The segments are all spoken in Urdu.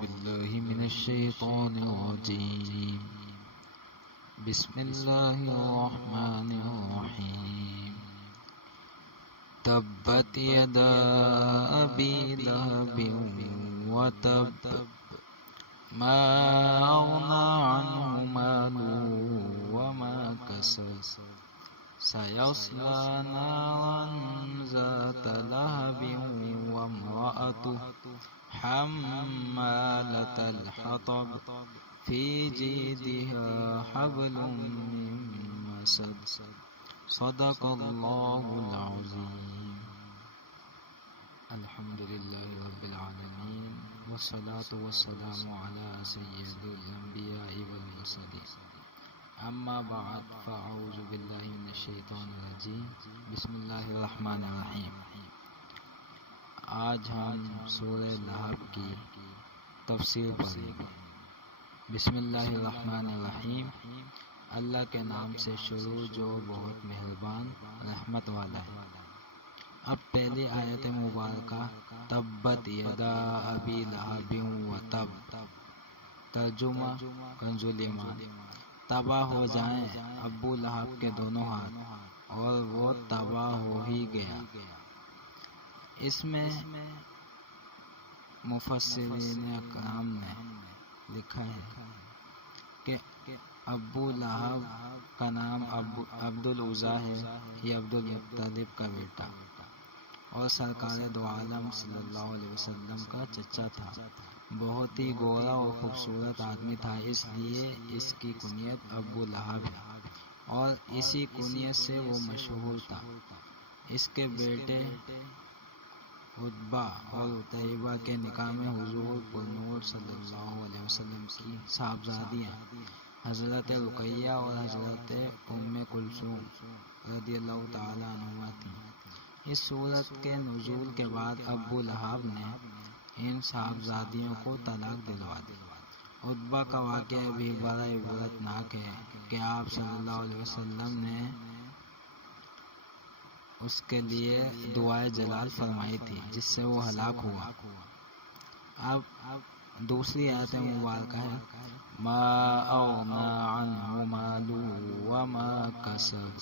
بالله من الشيطان الرجيم. بسم الله الرحمن الرحيم. تبت يدا أبي لهب وتب ما أغنى عنه ماله وما كسب سيصلى نارا ذات لهب وامرأته حمالة الحطب في جيدها حبل من مسد. صدق الله العظيم. الحمد لله رب العالمين والصلاة والسلام على سيد الأنبياء والمرسلين. اما بعد فاعوذ باللہ من الشیطان الرجیم. بسم اللہ الرحمن الرحیم. آج ہم سورہ لہب کی تفسیر پڑھیں گے. بسم اللہ الرحمن الرحیم. اللہ کے نام سے شروع جو بہت مہربان رحمت والا ہے. اب پہلی آیت مبارکہ تبت یدا ابی لہب وتب. ترجمہ کنز ایمان. تباہ ہو جائیں ابو لہب کے دونوں ہاتھ، اور وہ تباہ ہو ہی گیا. اس میں مفسرین اکرام نے لکھا ہے کہ ابو لہب کا نام عبد العزیٰ ہے. یہ عبد المطلب کا بیٹا اور سرکار دو عالم صلی اللہ علیہ وسلم کا چچا تھا. بہت ہی گورا اور خوبصورت آدمی تھا، اس لیے اس کی کنیت ابو لہب ہے اور اسی کنیت سے وہ مشہور تھا. اس کے بیٹے عتبہ اور عتیبہ کے نکاح میں حضور پرنور صلی اللہ علیہ وسلم کی صاحبزادیاں حضرت رقیہ اور حضرت ام کلثوم رضی اللہ تعالی عنہما تھیں. اس صورت کے نزول کے بعد ابو لہب نے ان صاحبزادیوں کو طلاق دلوا دی. عتبہ کا واقعہ بھی بڑا عبرتناک ہے کہ آپ صلی اللہ علیہ وسلم نے اس کے لیے دعائے جلال فرمائی تھی جس سے وہ ہلاک ہوا. اب دوسری آیت مبارکہ ہے ما اغنى عنه ماله وما كسب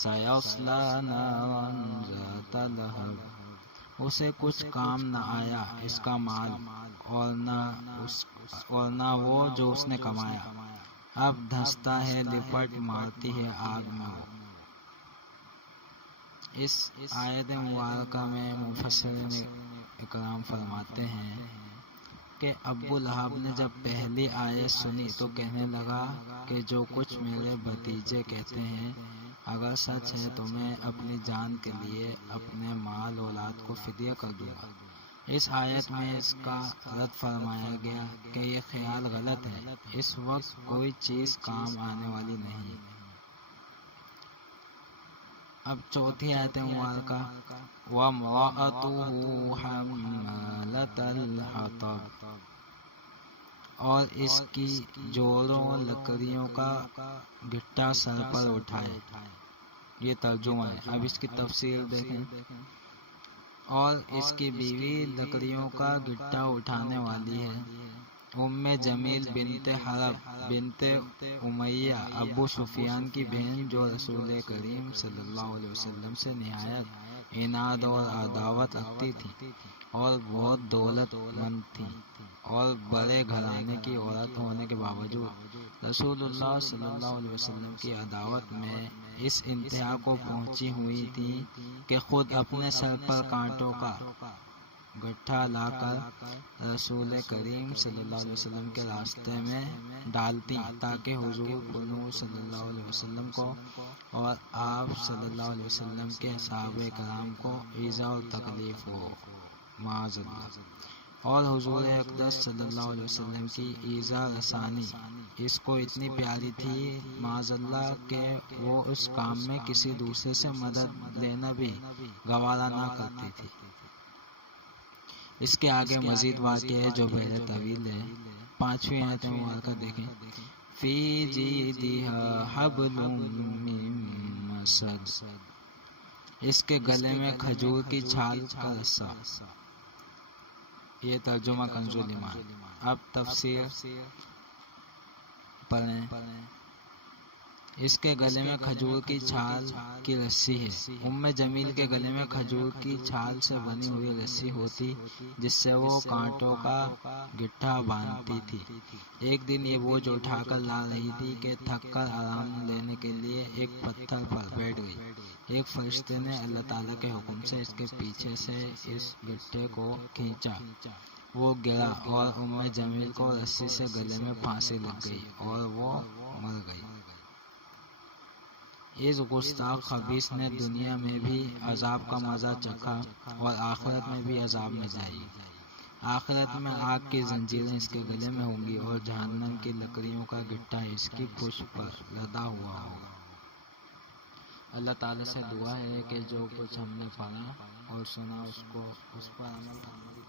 سيصلى نارا ذات لهب. اسے کچھ کام نہ آیا اس کا مال اور نہ وہ جو اس نے کمایا. اب دھنستا ہے، لپٹ مارتی ہے آگ میں وہ. اس آیت مبارکہ میں مفسرین اکرام فرماتے ہیں کہ ابو لہب نے جب پہلی آیت سنی تو کہنے لگا کہ جو کچھ میرے بھتیجے کہتے ہیں اگر سچ ہے تو میں اپنی جان کے لیے اپنے مال اولاد کو فدیہ کر دوں گا. اس آیت میں اس کا رد فرمایا گیا کہ یہ خیال غلط ہے، اس وقت کوئی چیز کام آنے والی نہیں. اب چوتھی آیت مبارکہ وَامْرَأَتُهُ حَمَّالَةَ الْحَطَبِ. اور اس کی جوڑوں لکڑیوں کا گٹا سر پر اٹھائے. یہ ترجمہ ہے. اب اس کی تفسیر دیکھیں. اور اس کی بیوی لکڑیوں کا گٹا اٹھانے والی ہے. ام جمیل بنت حرب بنت امیہ ابو سفیان کی بہن جو رسول کریم صلی اللہ علیہ وسلم سے نہایت عناد اور عداوت رکھتی تھی اور بہت دولت مند تھی اور بڑے گھرانے کی عورت ہونے کے باوجود رسول اللہ صلی اللہ علیہ وسلم کی عداوت میں اس انتہا کو پہنچی ہوئی تھی کہ خود اپنے سر پر کانٹوں کا گٹھا لا کر رسول کریم صلی اللہ علیہ وسلم کے راستے میں ڈالتی تاکہ حضور پرنور صلی اللہ علیہ وسلم کو اور آپ صلی اللہ علیہ وسلم کے صحابہ کرام کو ایذا اور تکلیف ہو معاذ اللہ. اور حضور اقدس صلی اللہ علیہ وسلم کی ایذا رسانی اس کو اتنی پیاری تھی معاذ اللہ کہ وہ اس کام میں کسی دوسرے سے مدد لینا بھی گوارا نہ کرتی تھی. اس کے آگے مزید واقع ہے جو بہت طویل ہے. پانچویں آیت مبارکہ دیکھیں. فی جیدہا حبل من مسد. اس کے گلے میں کھجور کی چھال کا رسہ. یہ ترجمہ کنز الایمان۔ اب تفسیر پڑھیں۔ اس کے گلے میں کھجور کی چھال کی رسی ہے۔ ام جمیل کے گلے میں کھجور کی چھال سے بنی ہوئی رسی ہوتی جس سے وہ کانٹوں کا گٹھا باندھتی تھی۔ ایک دن یہ بوجھ اٹھا کر لا رہی تھی کہ تھک کر آرام لینے کے لیے ایک پتھر پر بیٹھ گئی۔ ایک فرشتے نے اللہ تعالیٰ کے حکم سے اس کے پیچھے سے اس گٹھے کو کھینچا، وہ گرا اور ام جمیل کو رسی سے گلے میں پھانسی لگ گئی اور وہ مر گئی۔ اس گستاخ خبیث نے دنیا میں بھی عذاب کا مزہ چکھا اور آخرت میں بھی عذاب میں جائے گی۔ آخرت میں آگ کی زنجیریں اس کے گلے میں ہوں گی اور جہنم کی لکڑیوں کا گٹھا اس کی پشت پر لدا ہوا ہوگا۔ اللہ تعالیٰ سے دعا ہے کہ جو کچھ ہم نے پڑھا اور سنا اس پر عمل کرنے